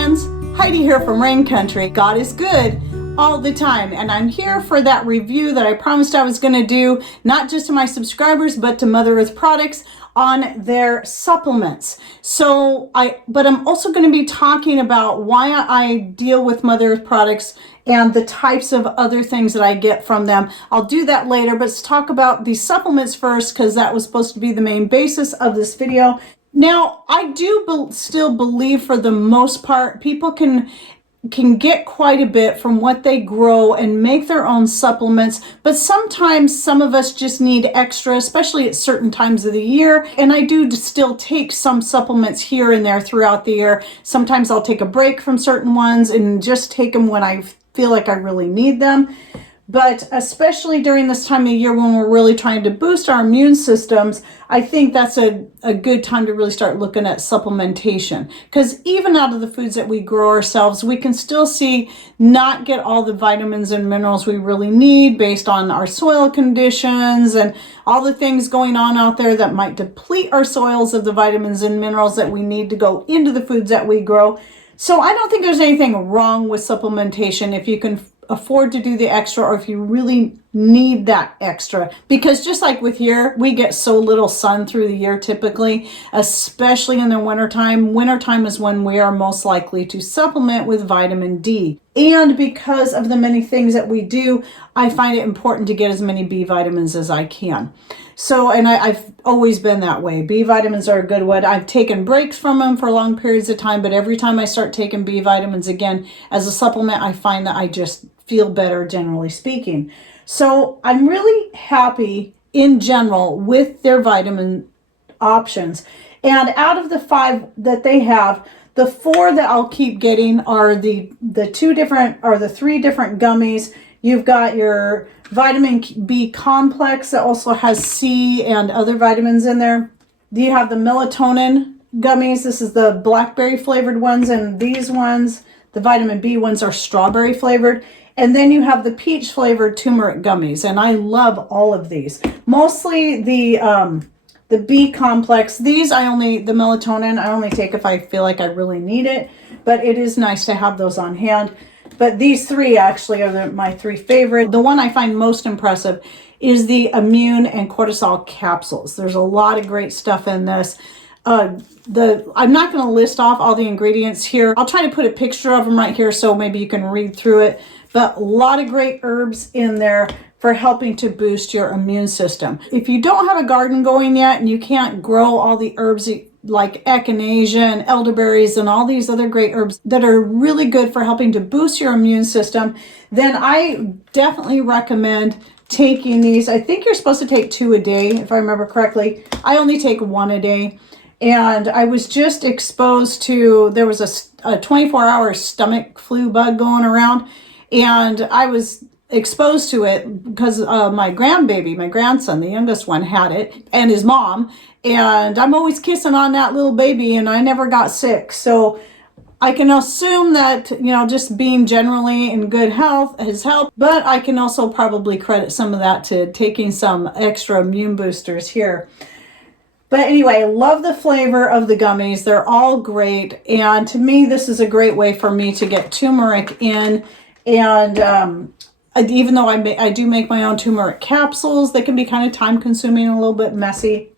friends, Heidi here from Rain Country. God is good all the time, and I'm here for that review that I promised I was going to do, not just to my subscribers but to Mother Earth Products on their supplements. But I'm also going to be talking about why I deal with Mother Earth Products and the types of other things that I get from them. I'll do that later, but let's talk about the supplements first, because that was supposed to be the main basis of this video. Now, I do still believe for the most part, people can get quite a bit from what they grow and make their own supplements, but sometimes some of us just need extra, especially at certain times of the year. And I do still take some supplements here and there throughout the year. Sometimes I'll take a break from certain ones and just take them when I feel like I really need them. But especially during this time of year when we're really trying to boost our immune systems, I think that's a good time to really start looking at supplementation. Because even out of the foods that we grow ourselves, we can still not get all the vitamins and minerals we really need based on our soil conditions and all the things going on out there that might deplete our soils of the vitamins and minerals that we need to go into the foods that we grow. So I don't think there's anything wrong with supplementation if you can afford to do the extra, or if you really need that extra, because just like with here, we get so little sun through the year typically, especially in the wintertime. Wintertime is when we are most likely to supplement with vitamin D. And because of the many things that we do, I find it important to get as many B vitamins as I can. So, and I've always been that way. B vitamins are a good one. I've taken breaks from them for long periods of time, but every time I start taking B vitamins again as a supplement, I find that I just feel better, generally speaking. So I'm really happy in general with their vitamin options. And out of the 5 that they have, the 4 that I'll keep getting are the 3 different gummies. You've got your vitamin B complex that also has C and other vitamins in there. You have the melatonin gummies. This is the blackberry flavored ones, and these ones, the vitamin B ones, are strawberry flavored. And then you have the peach flavored turmeric gummies, and I love all of these. Mostly the B complex. The melatonin, I only take if I feel like I really need it, but it is nice to have those on hand. But these 3 actually are my 3 favorite. The one I find most impressive is the immune and cortisol capsules. There's a lot of great stuff in this. I'm not going to list off all the ingredients here. I'll try to put a picture of them right here so maybe you can read through it. But a lot of great herbs in there for helping to boost your immune system. If you don't have a garden going yet and you can't grow all the herbs like echinacea and elderberries and all these other great herbs that are really good for helping to boost your immune system, then I definitely recommend taking these. I think you're supposed to take 2 a day, if I remember correctly. I only take 1 a day. And I was just exposed to, there was a 24-hour stomach flu bug going around, and I was exposed to it because my grandson, the youngest one, had it, and his mom, and I'm always kissing on that little baby, and I never got sick. So I can assume that, just being generally in good health has helped, but I can also probably credit some of that to taking some extra immune boosters here. But anyway, I love the flavor of the gummies. They're all great, and to me, this is a great way for me to get turmeric in. And even though I do make my own turmeric capsules, they can be kind of time consuming and a little bit messy.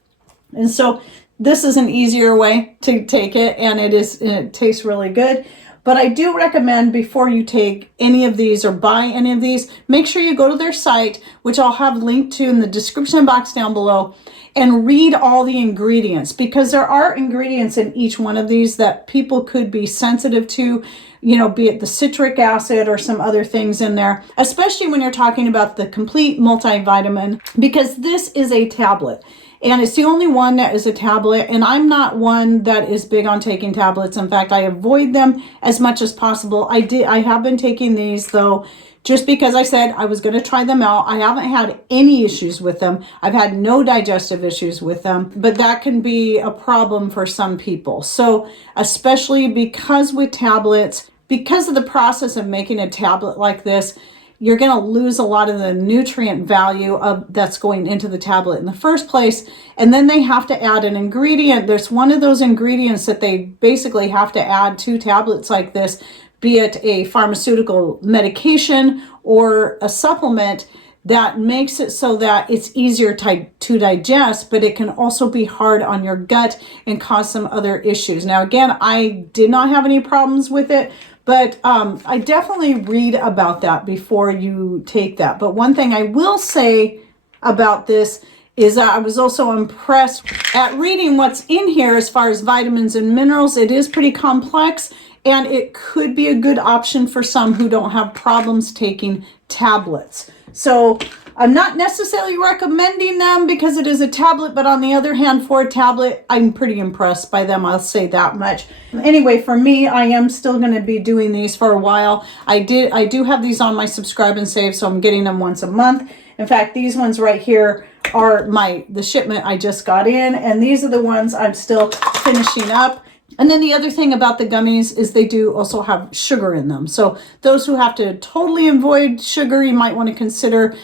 And so this is an easier way to take it, and it tastes really good. But I do recommend, before you take any of these or buy any of these, make sure you go to their site, which I'll have linked to in the description box down below, and read all the ingredients, because there are ingredients in each one of these that people could be sensitive to, be it the citric acid or some other things in there, especially when you're talking about the complete multivitamin, because this is a tablet. And it's the only one that is a tablet, and I'm not one that is big on taking tablets. In fact, I avoid them as much as possible. I have been taking these, though, just because I said I was going to try them out. I haven't had any issues with them. I've had no digestive issues with them, but that can be a problem for some people. So especially because with tablets, because of the process of making a tablet like this, you're going to lose a lot of the nutrient value that's going into the tablet in the first place. And then they have to add an ingredient. There's one of those ingredients that they basically have to add to tablets like this, be it a pharmaceutical medication or a supplement, that makes it so that it's easier to digest, but it can also be hard on your gut and cause some other issues. Now, again, I did not have any problems with it, but I definitely read about that before you take that. But one thing I will say about this is I was also impressed at reading what's in here as far as vitamins and minerals. It is pretty complex, and it could be a good option for some who don't have problems taking tablets. So I'm not necessarily recommending them because it is a tablet, but on the other hand, for a tablet, I'm pretty impressed by them. I'll say that much. Anyway, for me, I am still going to be doing these for a while. I do have these on my subscribe and save, so I'm getting them once a month. In fact, these ones right here are the shipment I just got in, and these are the ones I'm still finishing up. And then the other thing about the gummies is they do also have sugar in them. So those who have to totally avoid sugar, you might want to consider,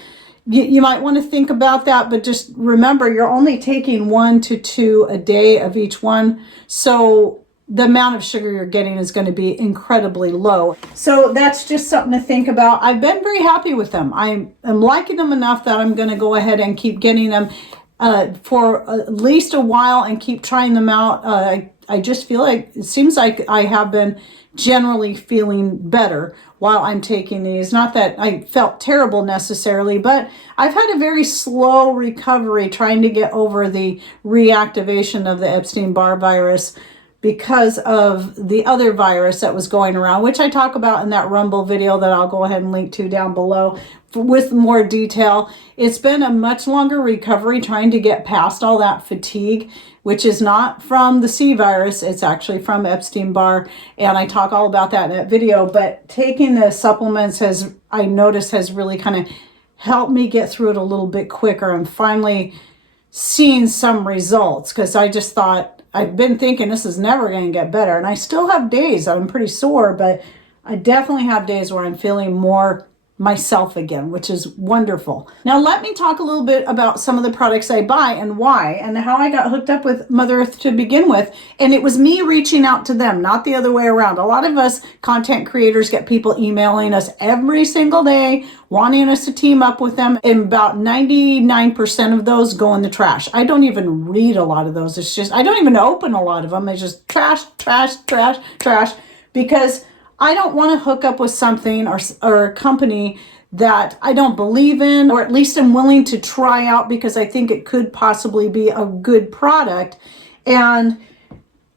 you might want to think about that. But just remember, you're only taking 1 to 2 a day of each one. So the amount of sugar you're getting is going to be incredibly low. So that's just something to think about. I've been very happy with them. I am liking them enough that I'm going to go ahead and keep getting them for at least a while and keep trying them out. I just feel like, it seems like I have been generally feeling better while I'm taking these. Not that I felt terrible necessarily, but I've had a very slow recovery trying to get over the reactivation of the Epstein-Barr virus because of the other virus that was going around, which I talk about in that Rumble video that I'll go ahead and link to down below with more detail. It's been a much longer recovery trying to get past all that fatigue, which is not from the C virus. It's actually from Epstein-Barr. And I talk all about that in that video. But taking the supplements I noticed has really kind of helped me get through it a little bit quicker. I'm finally seeing some results because I just thought, I've been thinking this is never going to get better. And I still have days I'm pretty sore, but I definitely have days where I'm feeling more myself again, which is wonderful. Now let me talk a little bit about some of the products I buy and why, and how I got hooked up with Mother Earth to begin with. And it was me reaching out to them, not the other way around. A lot of us content creators get people emailing us every single day, wanting us to team up with them. And about 99% of those go in the trash. I don't even read a lot of those. It's just, I don't even open a lot of them. It's just trash, trash, trash, trash, because I don't want to hook up with something or a company that I don't believe in, or at least I'm willing to try out because I think it could possibly be a good product. And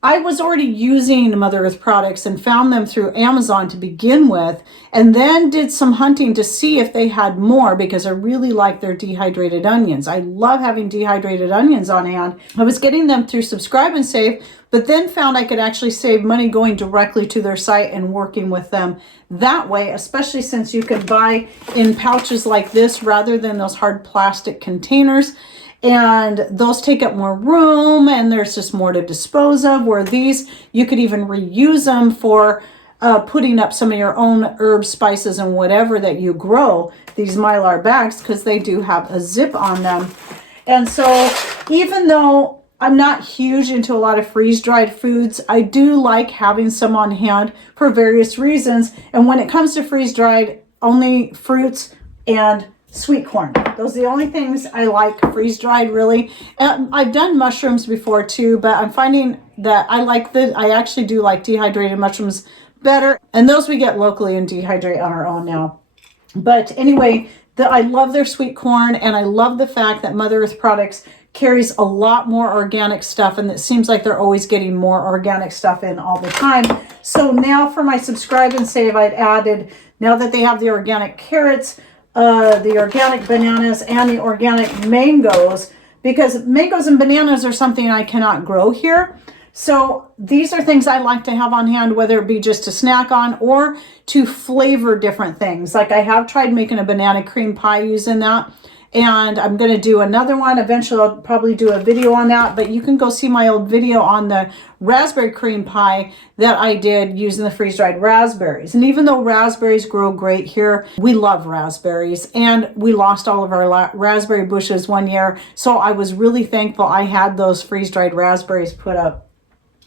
I was already using Mother Earth products and found them through Amazon to begin with, and then did some hunting to see if they had more because I really like their dehydrated onions. I love having dehydrated onions on hand. I was getting them through Subscribe and Save, but then found I could actually save money going directly to their site and working with them that way, especially since you can buy in pouches like this rather than those hard plastic containers. And those take up more room and there's just more to dispose of, where these, you could even reuse them for putting up some of your own herbs, spices, and whatever that you grow, these Mylar bags, because they do have a zip on them. And so even though I'm not huge into a lot of freeze-dried foods, I do like having some on hand for various reasons. And when it comes to freeze-dried, only fruits and sweet corn. Those are the only things I like freeze-dried, really. And I've done mushrooms before too, but I'm finding that I actually do like dehydrated mushrooms better. And those we get locally and dehydrate on our own now. But anyway, I love their sweet corn, and I love the fact that Mother Earth Products carries a lot more organic stuff, and it seems like they're always getting more organic stuff in all the time. So now for my Subscribe and Save, I'd added, now that they have the organic carrots, the organic bananas, and the organic mangoes, because mangoes and bananas are something I cannot grow here. So these are things I like to have on hand, whether it be just to snack on or to flavor different things. Like I have tried making a banana cream pie using that, And I'm going to do another one. Eventually, I'll probably do a video on that. But you can go see my old video on the raspberry cream pie that I did using the freeze-dried raspberries. And even though raspberries grow great here, we love raspberries. And we lost all of our raspberry bushes one year. So I was really thankful I had those freeze-dried raspberries put up.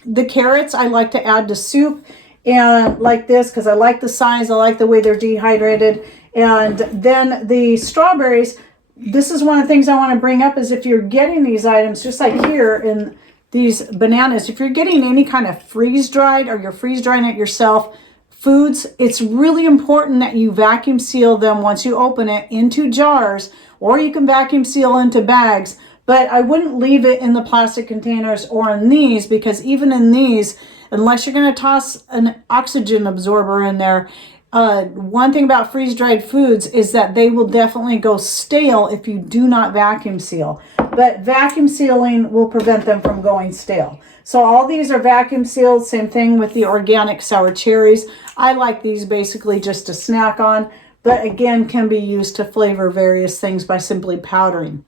The carrots I like to add to soup, and like this, because I like the size, I like the way they're dehydrated. And then the strawberries, this is one of the things I want to bring up, is if you're getting these items, just like here in these bananas, if you're getting any kind of freeze-dried or you're freeze-drying it yourself, foods, it's really important that you vacuum seal them once you open it into jars, or you can vacuum seal into bags. But I wouldn't leave it in the plastic containers or in these, because even in these, unless you're going to toss an oxygen absorber in there, one thing about freeze-dried foods is that they will definitely go stale if you do not vacuum seal. But vacuum sealing will prevent them from going stale. So all these are vacuum sealed. Same thing with the organic sour cherries. I like these basically just to snack on, but again, can be used to flavor various things by simply powdering.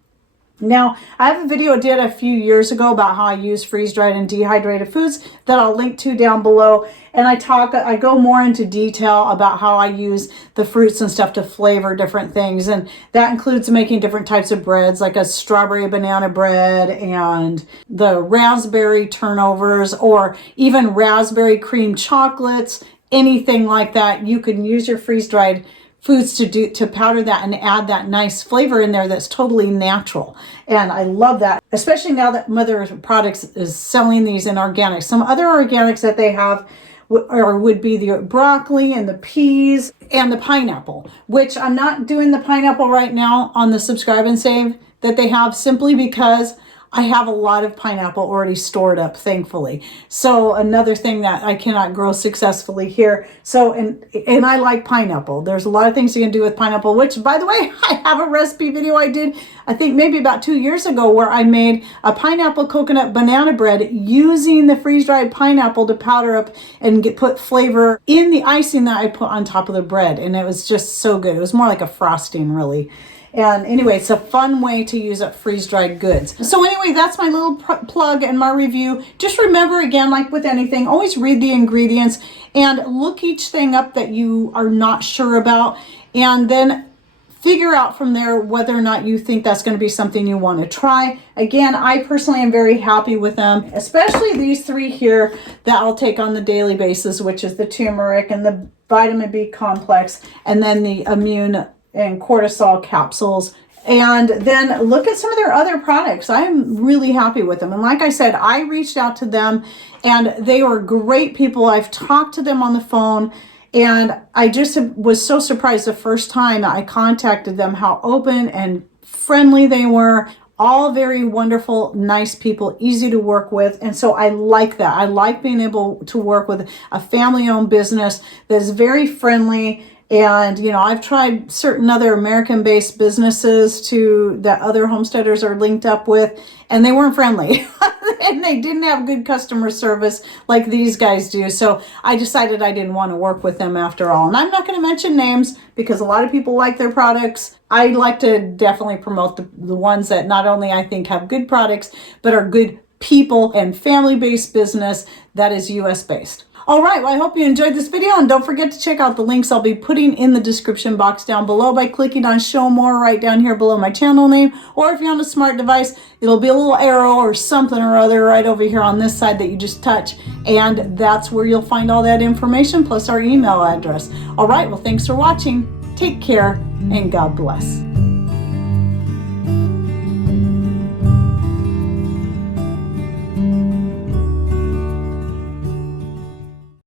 Now, I have a video I did a few years ago about how I use freeze-dried and dehydrated foods that I'll link to down below. And I go more into detail about how I use the fruits and stuff to flavor different things. And that includes making different types of breads, like a strawberry banana bread and the raspberry turnovers, or even raspberry cream chocolates, anything like that. You can use your freeze-dried foods to powder that and add that nice flavor in there that's totally natural. And I love that, especially now that Mother Earth Products is selling these in organics. Some other organics that they have would be the broccoli and the peas and the pineapple, which I'm not doing the pineapple right now on the subscribe and save that they have, simply because I have a lot of pineapple already stored up, thankfully. So another thing that I cannot grow successfully here. So, and I like pineapple. There's a lot of things you can do with pineapple, which, by the way, I have a recipe video I did, I think maybe about 2 years ago, where I made a pineapple coconut banana bread using the freeze-dried pineapple to powder up and put flavor in the icing that I put on top of the bread. And it was just so good. It was more like a frosting, really. And anyway, it's a fun way to use up freeze-dried goods. So anyway, that's my little plug and my review. Just remember, again, like with anything, always read the ingredients and look each thing up that you are not sure about, and then figure out from there whether or not you think that's going to be something you want to try. Again, I personally am very happy with them, especially these three here that I'll take on the daily basis, which is the turmeric and the vitamin B complex, and then the immune and cortisol capsules. And then look at some of their other products. I'm really happy with them. And like I said, I reached out to them and they were great people. I've talked to them on the phone, and I just was so surprised the first time I contacted them how open and friendly they were. All very wonderful, nice people, easy to work with. And so I like that. I like being able to work with a family-owned business that is very friendly. And, you know, I've tried certain other American-based businesses that other homesteaders are linked up with, and they weren't friendly. And they didn't have good customer service like these guys do. So I decided I didn't want to work with them after all. And I'm not going to mention names because a lot of people like their products. I like to definitely promote the ones that not only I think have good products, but are good people and family-based business that is US-based. All right, well, I hope you enjoyed this video, and don't forget to check out the links I'll be putting in the description box down below by clicking on show more right down here below my channel name, or if you're on a smart device, it'll be a little arrow or something or other right over here on this side that you just touch, and that's where you'll find all that information plus our email address. All right, well, thanks for watching. Take care, and God bless.